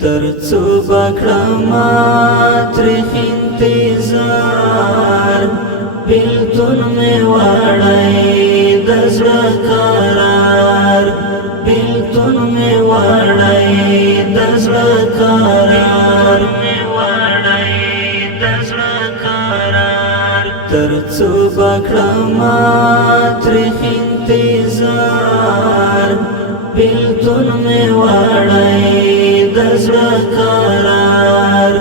ترڅو بکړما ترخ انتظار بیلتون می وړای د زړه قرار بیلتون می وړای د زړه قرار ترڅو بکړما ترخ انتظار بیلتون می وړای د زړه قرار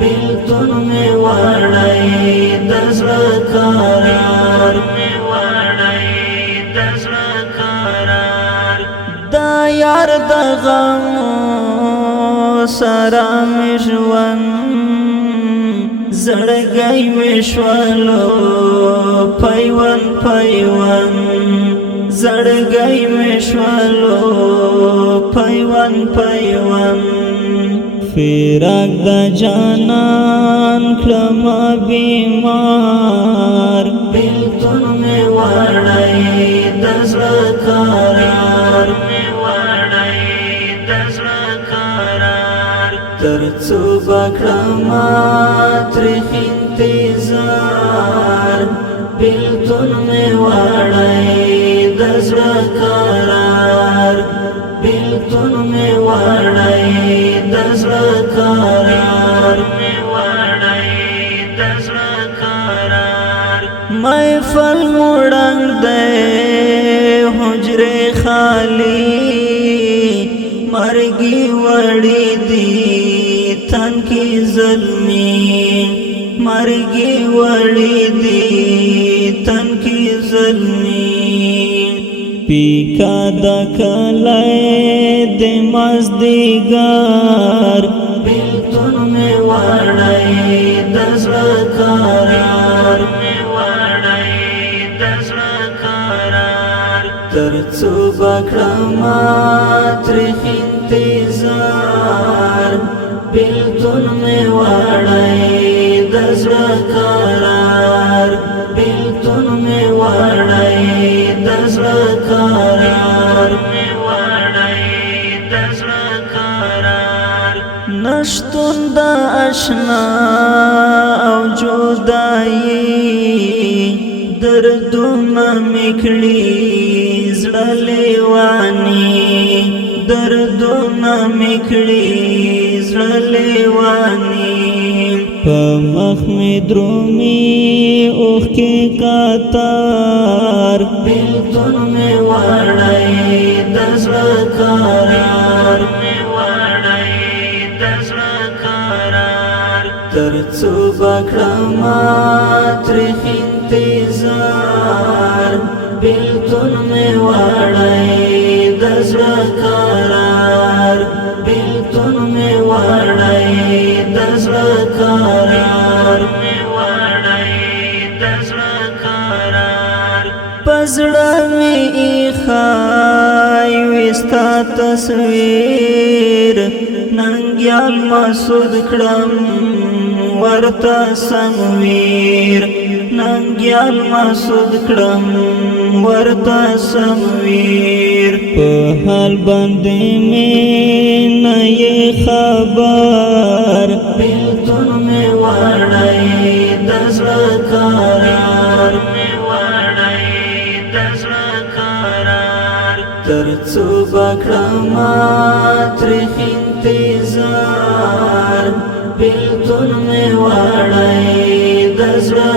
بیلتون می وړای د زړه قرار دا یار د غم سره می ژوند زړګی می شولو پیوند پیوند زړګی می شولو پیوند پیوند فراق د جانان کلم بیمار بیلتون می وړای د زړه قرار ترڅو بکړما ترخ انتظار بیلتون می وړای د زړه قرار بیلتون می وړای د زړه قرار محفل مړنګ دی حجره خالی مرګي وړي دي تن کی ظلمی مرګي وړي دي تن کی ظلمی پیکا د کلای د مزدګار بیلتون می وړای د زړه قرار ترڅو بکړما ترخ انتظار بیلتون می وړای د زړه قرار بیلتون می وړای د زړه قرار نشتون د آشنا او جدائی دردونه میکړي زړه لیوانی دردونه میکړي زړه لیوانی په مخ می درومي اوخ کې قطار بیلتون می وړای د زړه قرار ترڅو بکړما ترخ انتظار بیلتون می وړای د زړه قرار بیلتون می وړای د زړه قرار پزړه می ایښای وستا تصویر ننګیال مسعود کړم ورته سمویر ننګیال مسعود کړم ورته سمویر په حال باندې مې نه خبر بیلتون می وړای د زړه قرار ترڅو بکړما ترخ انتظار بیلتون می وړای د زړه